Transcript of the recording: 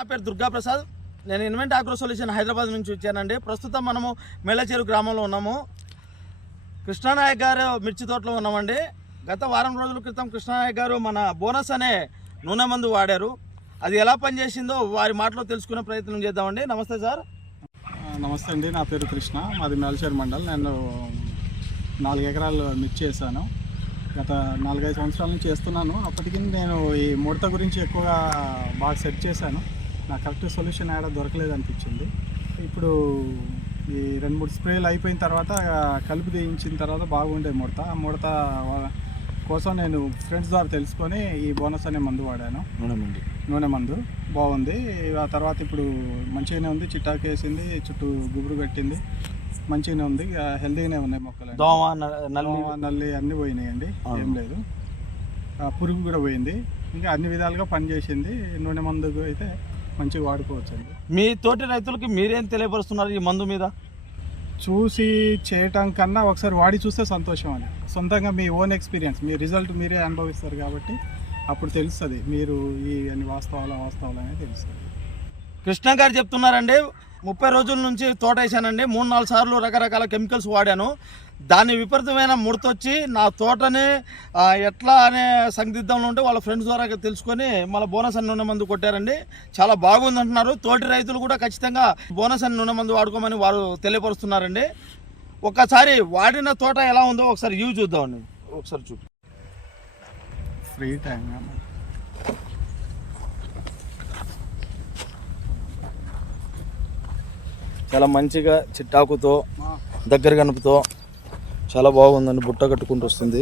నా పేరు దుర్గా ప్రసాద్. నేను ఇన్వెంట్ ఆగ్రో సొల్యూషన్ హైదరాబాద్ నుంచి వచ్చానండి. ప్రస్తుతం మనము మేలచేరు గ్రామంలో ఉన్నాము. కృష్ణానాయక్ గారు మిర్చి తోటలో ఉన్నామండి. గత వారం రోజుల క్రితం కృష్ణానాయక్ గారు మన బోనస్ అనే నూనె మందు వాడారు. అది ఎలా పనిచేసిందో వారి మాటలో తెలుసుకునే ప్రయత్నం చేద్దామండి. నమస్తే సార్. నమస్తే అండి, నా పేరు కృష్ణ, మాది మేలచేరు మండల్. నేను 4 ఎకరాలు మిర్చి చేశాను. గత 4-5 సంవత్సరాల నుంచి చేస్తున్నాను. అప్పటికి నేను ఈ ముడత గురించి ఎక్కువగా బాగా సెర్చ్ చేశాను. నాకు కరెక్ట్ సొల్యూషన్ ఏడా దొరకలేదు అనిపించింది. ఇప్పుడు ఈ 2-3 స్ప్రేలు అయిపోయిన తర్వాత కలిపి తీయించిన తర్వాత బాగుండే ముడత. ఆ ముడత కోసం నేను ఫ్రెండ్స్ ద్వారా తెలుసుకొని ఈ బోనస్ అనే మందు వాడాను. నూనె మందు బాగుంది. ఆ తర్వాత ఇప్పుడు మంచిగానే ఉంది, చిట్టాకు వేసింది, చుట్టూ గుబురు కట్టింది, మంచిగానే ఉంది, హెల్తీగానే ఉన్నాయి మొక్కలు. దోమ నల్లి అన్నీ పోయినాయండి, ఏం లేదు. పురుగు కూడా పోయింది. ఇంకా అన్ని విధాలుగా పనిచేసింది. నూనె మందు అయితే మంచిగా వాడుకోవచ్చు అండి. మీ తోటి రైతులకి మీరేం తెలియపరుస్తున్నారు ఈ మందు మీద? చూసి చేయటం కన్నా ఒకసారి వాడి చూస్తే సంతోషం అని. సొంతంగా మీ ఓన్ ఎక్స్పీరియన్స్, మీ రిజల్ట్ మీరే అనుభవిస్తారు కాబట్టి అప్పుడు తెలుస్తుంది మీరు ఈ అన్ని వాస్తవాలు అనేది తెలుస్తుంది. కృష్ణ గారు చెప్తున్నారండి, 30 రోజుల నుంచి తోట వేసానండి. 3-4 సార్లు రకరకాల కెమికల్స్ వాడాను. దాని విపరీతమైన ముడతొచ్చి నా తోటని ఎట్లా అనే సందిగ్ధంలో ఉంటే వాళ్ళ ఫ్రెండ్స్ ద్వారా తెలుసుకొని మళ్ళీ బోనస్ అనే నూనె మందు కొట్టారండి. చాలా బాగుంది అంటున్నారు. తోటి రైతులు కూడా ఖచ్చితంగా బోనస్ అనే నూనె మందు వాడుకోమని వారు తెలియపరుస్తున్నారండి. ఒకసారి వాడిన తోట ఎలా ఉందో ఒకసారి యూజ్ చూద్దామండి. ఒకసారి చూపి ఫ్రీ టైం. చాలా మంచిగా చిట్టాకుతో దగ్గర కనుపుతో చాలా బాగుందండి. బుట్ట కట్టుకుంటూ వస్తుంది.